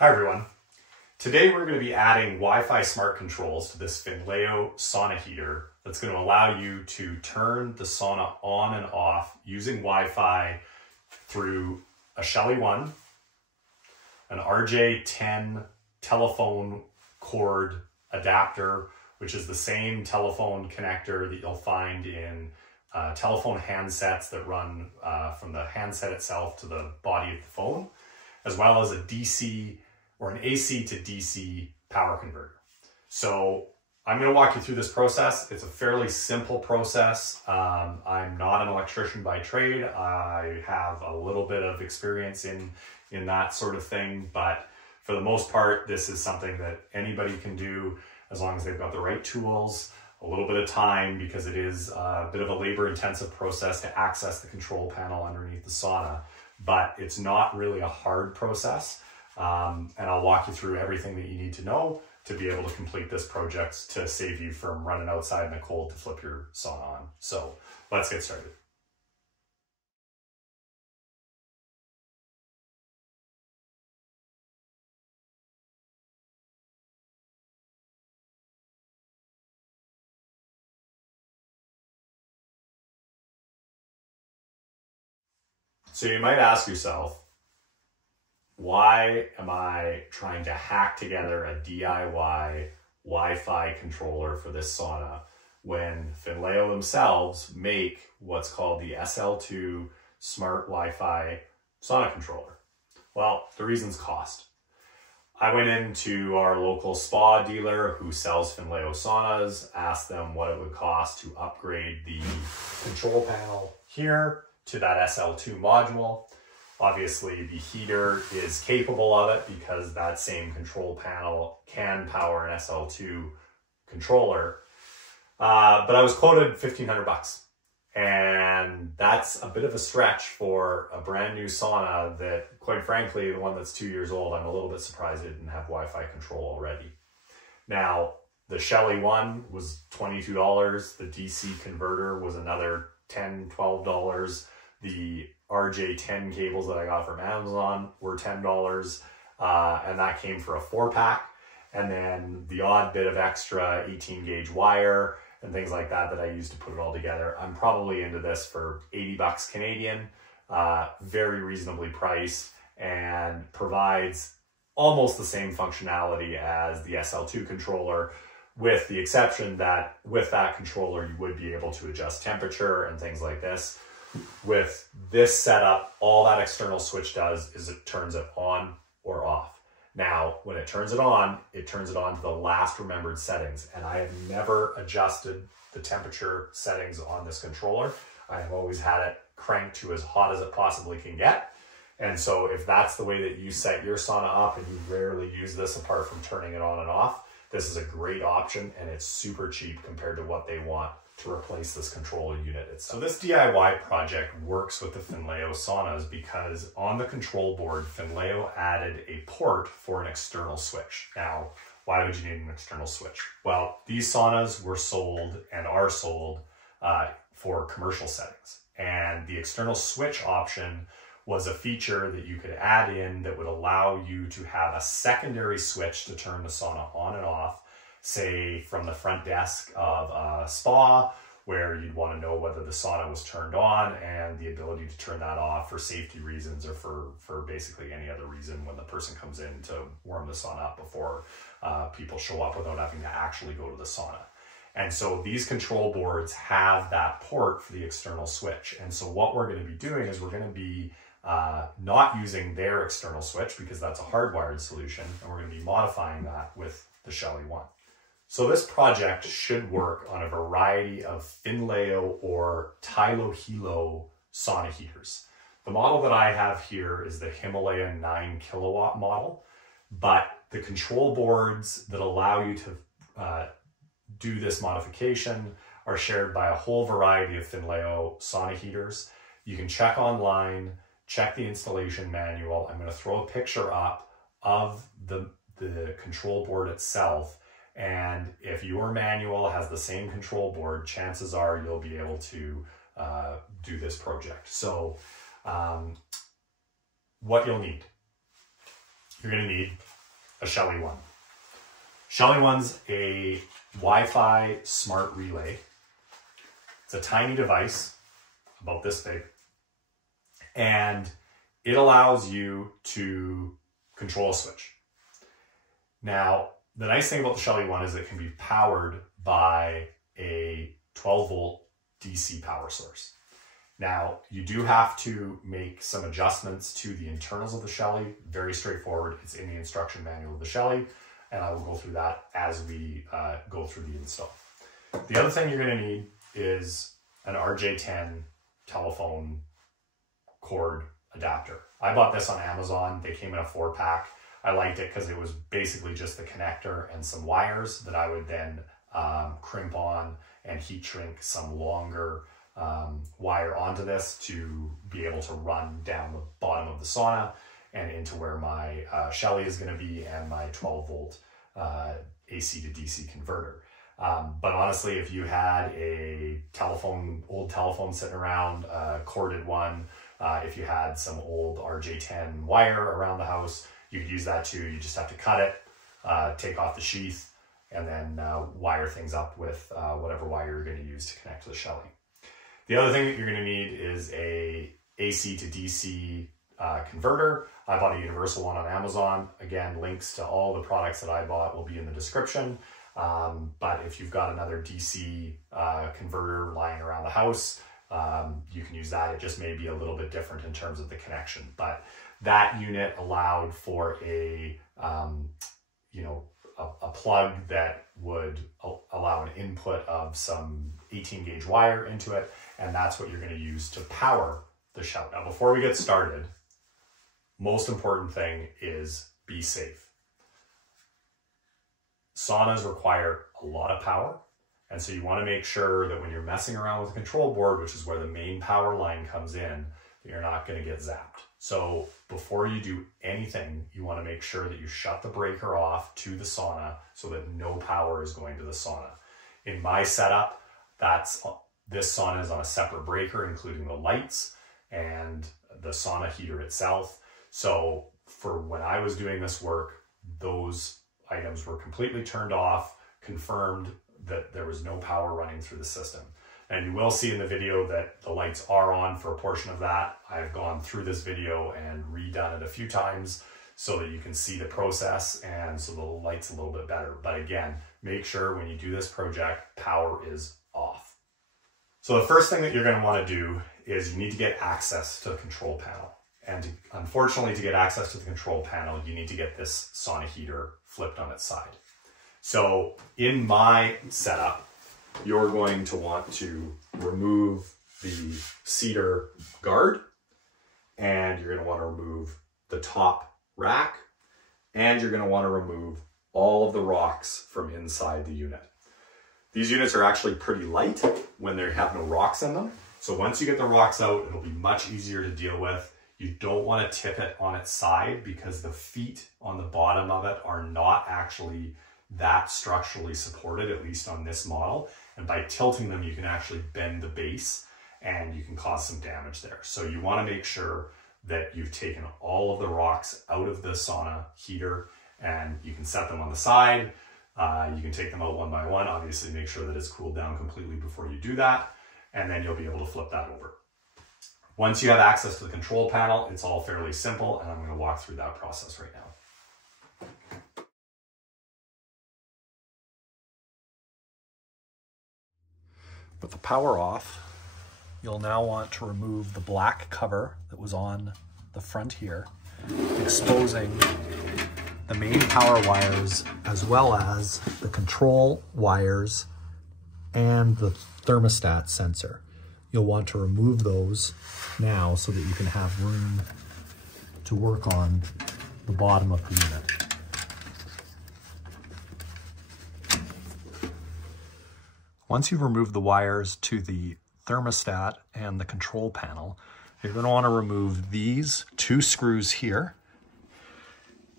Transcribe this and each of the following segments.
Hi everyone. Today we're going to be adding Wi-Fi Smart Controls to this Finnleo Sauna Heater that's going to allow you to turn the sauna on and off using Wi-Fi through a Shelly 1, an RJ10 Telephone cord adapter, which is the same telephone connector that you'll find in telephone handsets that run from the handset itself to the body of the phone, as well as a DC or an AC to DC power converter. So I'm going to walk you through this process. It's a fairly simple process. I'm not an electrician by trade. I have a little bit of experience in that sort of thing, but for the most part, this is something that anybody can do as long as they've got the right tools, a little bit of time, because it is a bit of a labor-intensive process to access the control panel underneath the sauna, but it's not really a hard process. And I'll walk you through everything that you need to know to be able to complete this project to save you from running outside in the cold to flip your sauna on. So let's get started. So you might ask yourself, why am I trying to hack together a DIY Wi-Fi controller for this sauna when Finnleo themselves make what's called the SL2 Smart Wi-Fi sauna controller? Well, the reason's cost. I went into our local spa dealer who sells Finnleo saunas, asked them what it would cost to upgrade the control panel here to that SL2 module. Obviously, the heater is capable of it because that same control panel can power an SL2 controller. But I was quoted $1,500, and that's a bit of a stretch for a brand new sauna that, quite frankly, the one that's 2 years old, I'm a little bit surprised it didn't have Wi-Fi control already. Now, the Shelly 1 was $22. The DC converter was another $10, $12. The RJ10 cables that I got from Amazon were $10, and that came for a 4-pack. And then the odd bit of extra 18 gauge wire and things like that I used to put it all together. I'm probably into this for 80 bucks Canadian, very reasonably priced, and provides almost the same functionality as the SL2 controller, with the exception that with that controller, you would be able to adjust temperature and things like this. With this setup, all that external switch does is it turns it on or off. Now, when it turns it on to the last remembered settings. And I have never adjusted the temperature settings on this controller. I have always had it cranked to as hot as it possibly can get. And so if that's the way that you set your sauna up and you rarely use this apart from turning it on and off, this is a great option, and it's super cheap compared to what they want to replace this controller unit itself. So this DIY project works with the Finnleo saunas because on the control board, Finnleo added a port for an external switch. Now, why would you need an external switch? Well, these saunas were sold and are sold for commercial settings. And the external switch option was a feature that you could add in that would allow you to have a secondary switch to turn the sauna on and off, say from the front desk of a spa, where you'd want to know whether the sauna was turned on, and the ability to turn that off for safety reasons or for basically any other reason when the person comes in to warm the sauna up before people show up without having to actually go to the sauna. And so these control boards have that port for the external switch. And so what we're going to be doing is we're going to be not using their external switch because that's a hardwired solution, and we're going to be modifying that with the Shelly 1. So this project should work on a variety of Finnleo or Tylohelo sauna heaters. The model that I have here is the Himalaya 9 kilowatt model, but the control boards that allow you to do this modification are shared by a whole variety of Finnleo sauna heaters. You can check online, check the installation manual. I'm going to throw a picture up of the control board itself. And if your manual has the same control board, chances are you'll be able to do this project. So what you'll need, you're going to need a Shelly one. Shelly one's a Wi-Fi smart relay. It's a tiny device, about this big, and it allows you to control a switch. Now, the nice thing about the Shelly one is it can be powered by a 12-volt DC power source. Now, you do have to make some adjustments to the internals of the Shelly. Very straightforward. It's in the instruction manual of the Shelly, and I will go through that as we go through the install. The other thing you're going to need is an RJ10 telephone cord adapter. I bought this on Amazon. They came in a 4-pack. I liked it because it was basically just the connector and some wires that I would then crimp on and heat shrink some longer wire onto this to be able to run down the bottom of the sauna and into where my Shelly is going to be and my 12-volt AC to DC converter. But honestly, if you had a old telephone sitting around, a corded one, if you had some old RJ10 wire around the house, you could use that too. You just have to cut it, take off the sheath, and then wire things up with whatever wire you're going to use to connect to the Shelly. The other thing that you're going to need is a AC to DC converter. I bought a universal one on Amazon. Again, links to all the products that I bought will be in the description. But if you've got another DC converter lying around the house, you can use that. It just may be a little bit different in terms of the connection. But that unit allowed for a plug that would allow an input of some 18 gauge wire into it. And that's what you're going to use to power the Shelly. Now, before we get started, most important thing is be safe. Saunas require a lot of power. And so you want to make sure that when you're messing around with the control board, which is where the main power line comes in, that you're not going to get zapped. So before you do anything, you want to make sure that you shut the breaker off to the sauna so that no power is going to the sauna. In my setup, this sauna is on a separate breaker, including the lights and the sauna heater itself. So for when I was doing this work, those items were completely turned off, confirmed that there was no power running through the system. And you will see in the video that the lights are on for a portion of that. I've gone through this video and redone it a few times so that you can see the process and so the light's a little bit better. But again, make sure when you do this project, power is off. So the first thing that you're going to want to do is you need to get access to the control panel. And unfortunately, to get access to the control panel, you need to get this sauna heater flipped on its side. So in my setup, you're going to want to remove the cedar guard, and you're going to want to remove the top rack, and you're going to want to remove all of the rocks from inside the unit. These units are actually pretty light when they have no rocks in them. So once you get the rocks out, it'll be much easier to deal with. You don't want to tip it on its side because the feet on the bottom of it are not actually that structurally supported, at least on this model. And by tilting them, you can actually bend the base and you can cause some damage there. So you want to make sure that you've taken all of the rocks out of the sauna heater, and you can set them on the side. You can take them out one by one. Obviously, make sure that it's cooled down completely before you do that, and then you'll be able to flip that over. Once you have access to the control panel, it's all fairly simple, and I'm going to walk through that process right now. With the power off, you'll now want to remove the black cover that was on the front here, exposing the main power wires as well as the control wires and the thermostat sensor. You'll want to remove those now so that you can have room to work on the bottom of the unit. Once you've removed the wires to the thermostat and the control panel, you're going to want to remove these two screws here,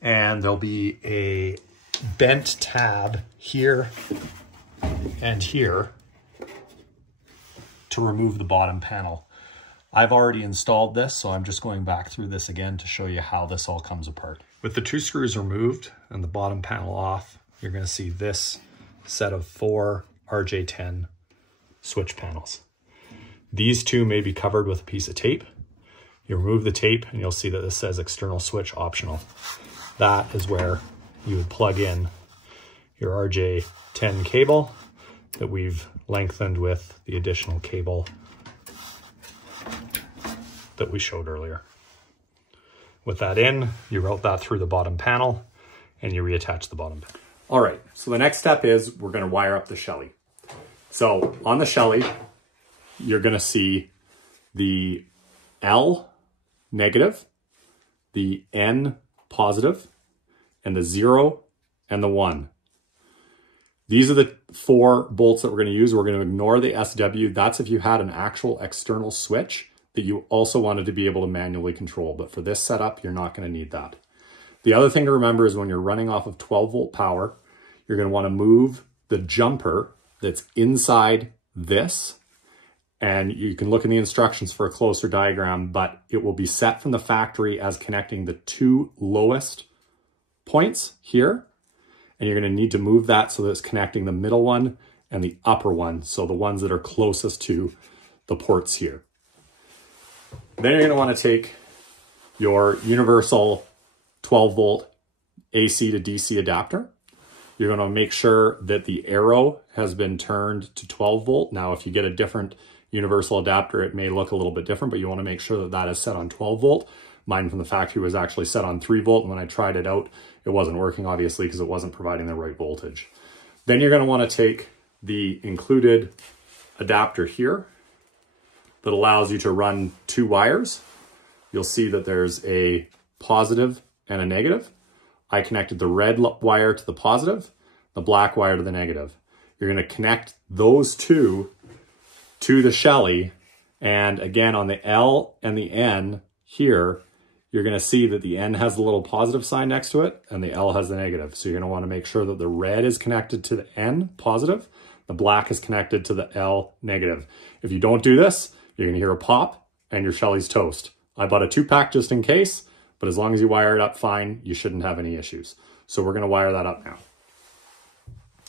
and there'll be a bent tab here and here to remove the bottom panel. I've already installed this, so I'm just going back through this again to show you how this all comes apart. With the 2 screws removed and the bottom panel off, you're going to see this set of 4 RJ10 switch panels. These 2 may be covered with a piece of tape. You remove the tape and you'll see that this says external switch optional. That is where you would plug in your RJ10 cable that we've lengthened with the additional cable that we showed earlier. With that in, you route that through the bottom panel and you reattach the bottom panel. All right, so the next step is we're gonna wire up the Shelly. So on the Shelly, you're gonna see the L negative, the N positive, and the 0 and the 1. These are the 4 bolts that we're gonna use. We're gonna ignore the SW. That's if you had an actual external switch that you also wanted to be able to manually control. But for this setup, you're not gonna need that. The other thing to remember is when you're running off of 12 volt power, you're gonna wanna move the jumper that's inside this. And you can look in the instructions for a closer diagram, but it will be set from the factory as connecting the 2 lowest points here. And you're gonna need to move that so that it's connecting the middle one and the upper one. So the ones that are closest to the ports here. Then you're gonna wanna take your universal 12 volt AC to DC adapter. You're gonna make sure that the arrow has been turned to 12 volt. Now, if you get a different universal adapter, it may look a little bit different, but you wanna make sure that that is set on 12 volt. Mine from the factory was actually set on 3 volt. And when I tried it out, it wasn't working, obviously, because it wasn't providing the right voltage. Then you're gonna wanna take the included adapter here that allows you to run 2 wires. You'll see that there's a positive and a negative. I connected the red wire to the positive, the black wire to the negative. You're gonna connect those 2 to the Shelly. And again, on the L and the N here, you're gonna see that the N has the little positive sign next to it and the L has the negative. So you're gonna wanna make sure that the red is connected to the N positive, the black is connected to the L negative. If you don't do this, you're gonna hear a pop and your Shelly's toast. I bought a 2-pack just in case, but as long as you wire it up fine, you shouldn't have any issues. So we're gonna wire that up now.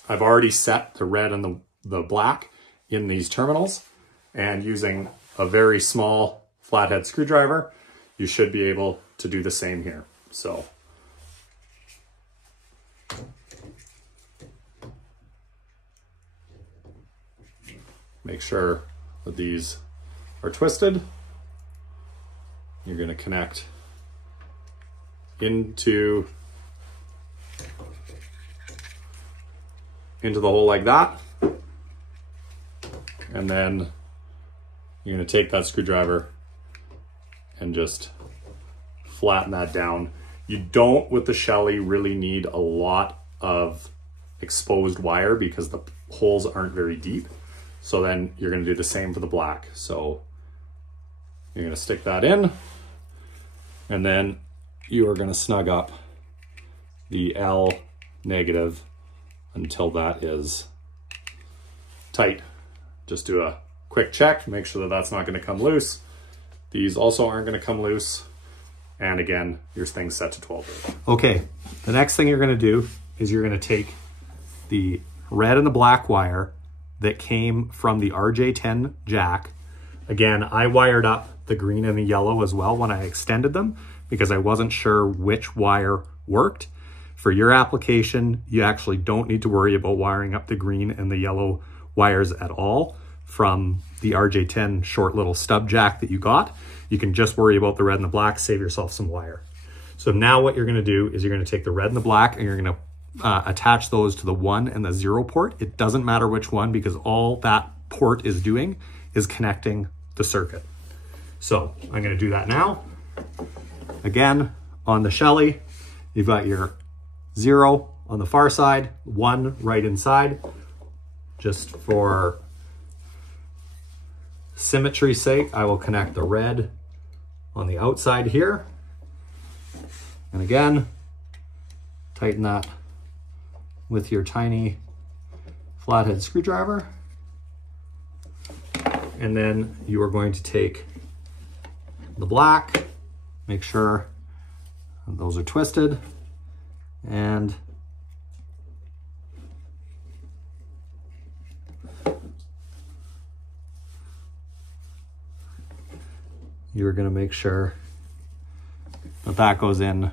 I've already set the red and the black in these terminals, and using a very small flathead screwdriver, you should be able to do the same here. So make sure that these are twisted. You're going to connect into the hole like that. And then you're going to take that screwdriver and just flatten that down. You don't, with the Shelly, really need a lot of exposed wire because the holes aren't very deep. So then you're going to do the same for the black. So you're going to stick that in, and then you are going to snug up the L negative until that is tight. Just do a quick check, make sure that that's not going to come loose. These also aren't going to come loose. And again, your thing's set to 12 volt. Okay, the next thing you're going to do is you're going to take the red and the black wire that came from the RJ10 jack. Again, I wired up the green and the yellow as well when I extended them because I wasn't sure which wire worked. For your application, you actually don't need to worry about wiring up the green and the yellow wires at all from the RJ10 short little stub jack that you got. You can just worry about the red and the black, save yourself some wire. So now what you're gonna do is you're gonna take the red and the black and you're gonna attach those to the 1 and the 0 port. It doesn't matter which one because all that port is doing is connecting the circuit. So I'm gonna do that now. Again, on the Shelly, you've got your 0 on the far side, 1 right inside. Just for symmetry's sake, I will connect the red on the outside here. And again, tighten that with your tiny flathead screwdriver. And then you are going to take the black, make sure Those are twisted, and you're going to make sure that that goes in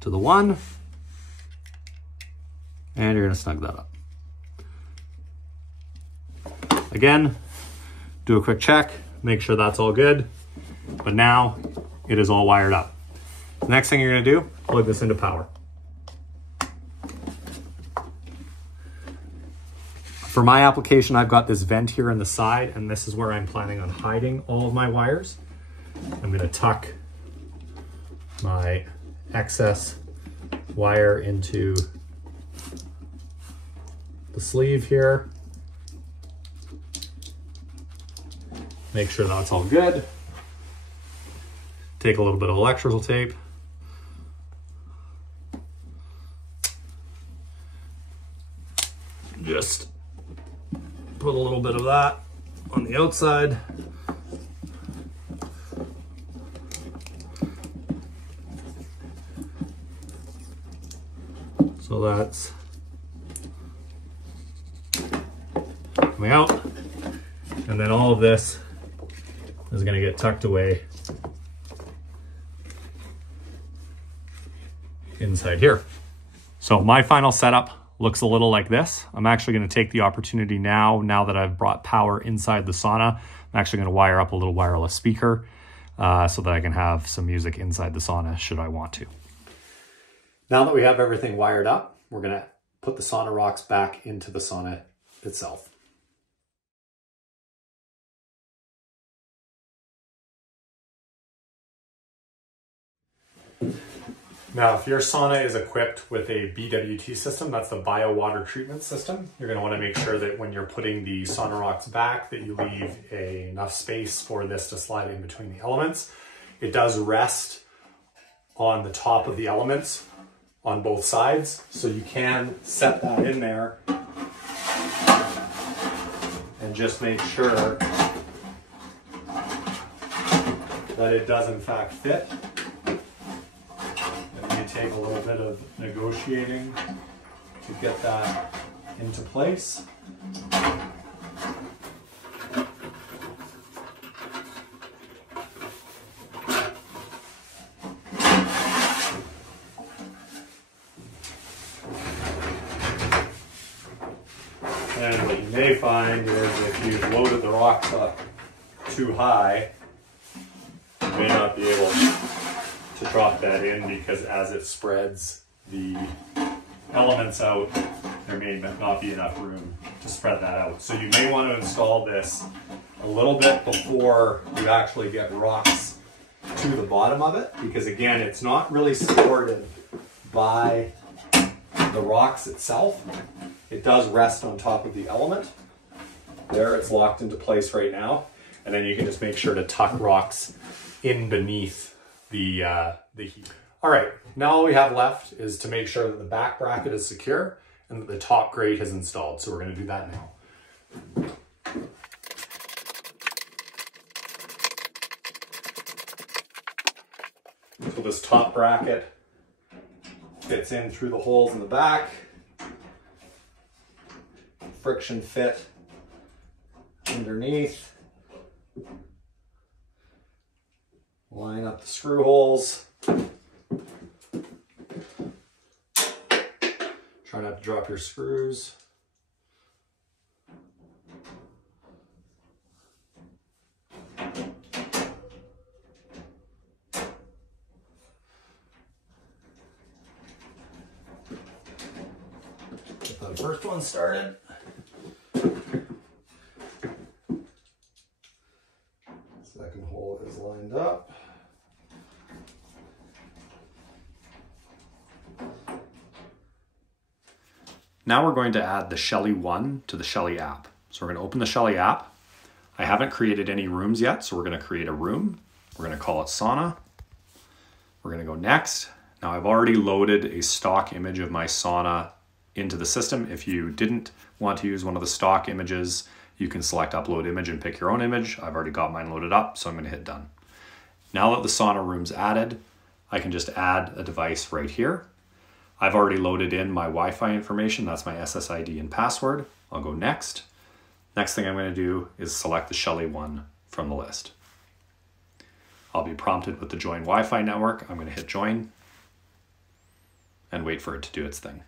to the one, and you're going to snug that up. Again, do a quick check, make sure that's all good, but now it is all wired up. The next thing you're going to do, plug this into power. For my application, I've got this vent here on the side, and this is where I'm planning on hiding all of my wires. I'm going to tuck my excess wire into the sleeve here. Make sure that's all good. Take a little bit of electrical tape. Just put a little bit of that on the outside. So that's coming out. And then all of this is going to get tucked away inside here. So my final setup looks a little like this. I'm actually going to take the opportunity now that I've brought power inside the sauna, I'm actually going to wire up a little wireless speaker so that I can have some music inside the sauna should I want to. Now that we have everything wired up, we're going to put the sauna rocks back into the sauna itself. Now, if your sauna is equipped with a BWT system, that's the bio water treatment system, you're going to want to make sure that when you're putting the sauna rocks back that you leave enough space for this to slide in between the elements. It does rest on the top of the elements on both sides, so you can set that in there and just make sure that it does in fact fit. Take a little bit of negotiating to get that into place. And what you may find is if you've loaded the rocks up too high, you may not be able to drop that in, because as it spreads the elements out, there may not be enough room to spread that out. So you may want to install this a little bit before you actually get rocks to the bottom of it, because again, it's not really supported by the rocks itself. It does rest on top of the element. There, it's locked into place right now. And then you can just make sure to tuck rocks in beneath the heat. All right, now all we have left is to make sure that the back bracket is secure and that the top grate is installed. So we're going to do that now. So this top bracket fits in through the holes in the back. Friction fit underneath. Line up the screw holes. Try not to drop your screws. Get that first one started. Second hole is lined up. Now we're going to add the Shelly 1 to the Shelly app. So we're going to open the Shelly app. I haven't created any rooms yet, so we're going to create a room. We're going to call it sauna. We're going to go next. Now I've already loaded a stock image of my sauna into the system. If you didn't want to use one of the stock images, you can select upload image and pick your own image. I've already got mine loaded up, so I'm going to hit done. Now that the sauna room's added, I can just add a device right here. I've already loaded in my Wi-Fi information. That's my SSID and password. I'll go next. Next thing I'm going to do is select the Shelly one from the list. I'll be prompted with the join Wi-Fi network. I'm going to hit join and wait for it to do its thing.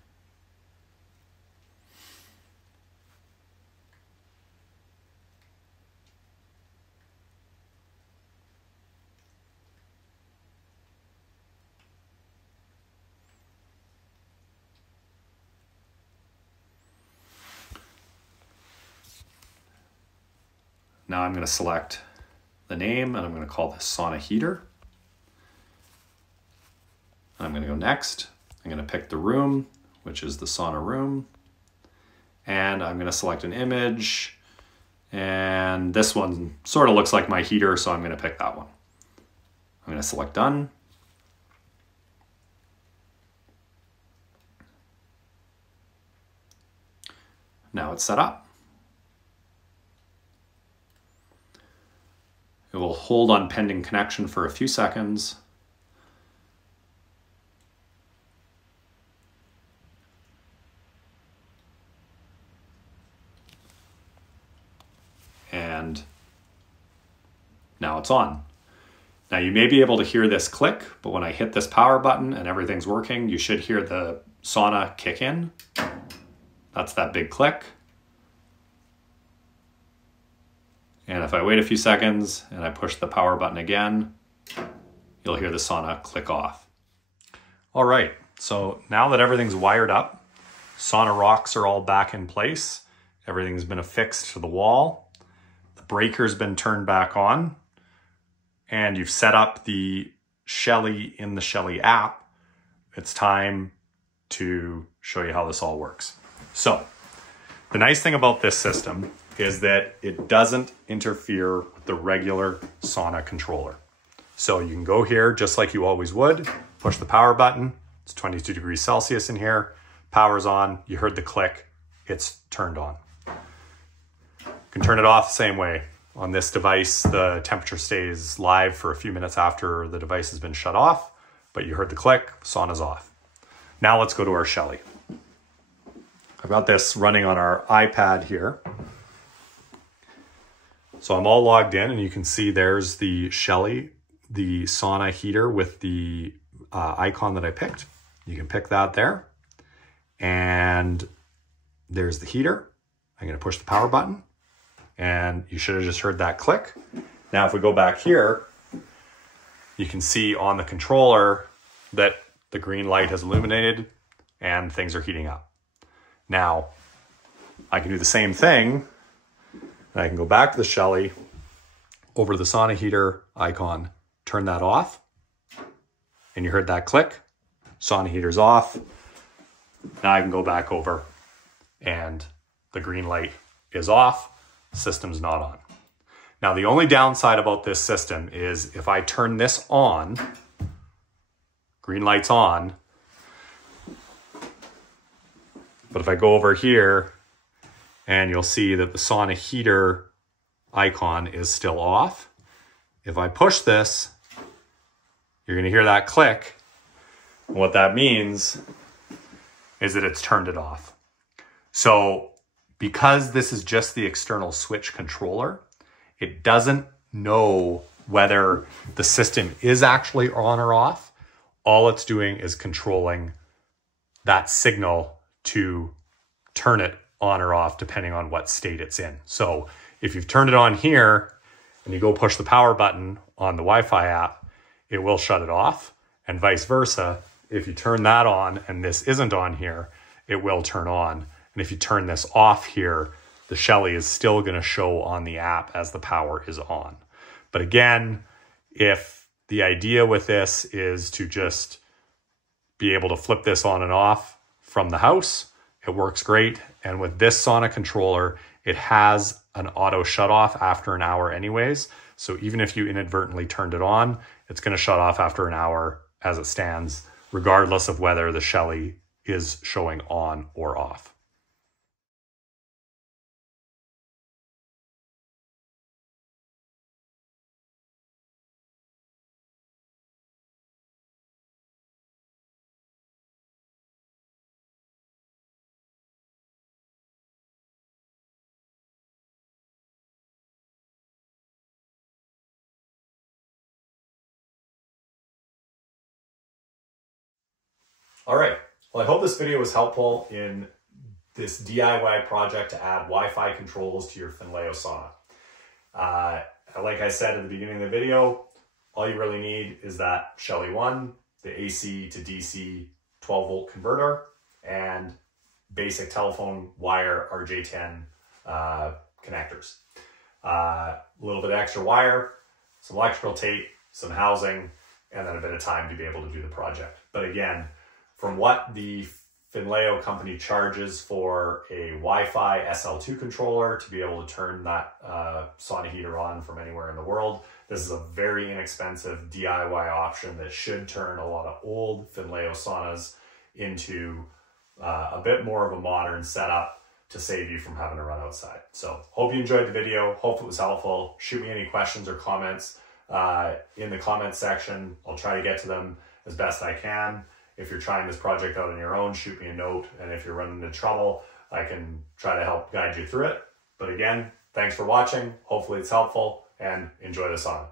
Now I'm going to select the name and I'm going to call this Sauna Heater. I'm going to go next. I'm going to pick the room, which is the sauna room. And I'm going to select an image. And this one sort of looks like my heater, so I'm going to pick that one. I'm going to select done. Now it's set up. It will hold on pending connection for a few seconds. And now it's on. Now you may be able to hear this click, but when I hit this power button and everything's working, you should hear the sauna kick in. That's that big click. And if I wait a few seconds and I push the power button again, you'll hear the sauna click off. All right, so now that everything's wired up, sauna rocks are all back in place. Everything's been affixed to the wall. The breaker's been turned back on. And you've set up the Shelly in the Shelly app. It's time to show you how this all works. So, the nice thing about this system is that it doesn't interfere with the regular sauna controller. So you can go here just like you always would, push the power button, it's 22 degrees Celsius in here, power's on, you heard the click, it's turned on. You can turn it off the same way. On this device, the temperature stays live for a few minutes after the device has been shut off, but you heard the click, sauna's off. Now let's go to our Shelly. I've got this running on our iPad here. So I'm all logged in and you can see there's the Shelly, the sauna heater with the icon that I picked. You can pick that there. And there's the heater. I'm going to push the power button and you should have just heard that click. Now, if we go back here, you can see on the controller that the green light has illuminated and things are heating up. Now, I can do the same thing. And I can go back to the Shelly, over to the sauna heater icon, turn that off, and you heard that click, sauna heater's off. Now I can go back over and the green light is off, system's not on. Now the only downside about this system is if I turn this on, green light's on, but if I go over here, and you'll see that the sauna heater icon is still off. If I push this, you're going to hear that click. And what that means is that it's turned it off. So because this is just the external switch controller, it doesn't know whether the system is actually on or off. All it's doing is controlling that signal to turn it on or off depending on what state it's in. So if you've turned it on here and you go push the power button on the Wi-Fi app, it will shut it off, and vice versa. If you turn that on and this isn't on here, it will turn on. And if you turn this off here, the Shelly is still going to show on the app as the power is on. But again, if the idea with this is to just be able to flip this on and off from the house, it works great. And with this sauna controller, it has an auto shut off after an hour anyways. So even if you inadvertently turned it on, it's going to shut off after an hour as it stands, regardless of whether the Shelly is showing on or off. All right, well, I hope this video was helpful in this DIY project to add Wi-Fi controls to your Finnleo sauna. Like I said at the beginning of the video, all you really need is that Shelly 1, the AC to DC 12 volt converter, and basic telephone wire RJ10 connectors. A little bit of extra wire, some electrical tape, some housing, and then a bit of time to be able to do the project. But again, from what the Finnleo company charges for a Wi-Fi SL2 controller to be able to turn that sauna heater on from anywhere in the world, this is a very inexpensive DIY option that should turn a lot of old Finnleo saunas into a bit more of a modern setup to save you from having to run outside. So hope you enjoyed the video. Hope it was helpful. Shoot me any questions or comments in the comments section. I'll try to get to them as best I can. If you're trying this project out on your own, shoot me a note. And if you're running into trouble, I can try to help guide you through it. But again, thanks for watching. Hopefully it's helpful, and enjoy the sauna.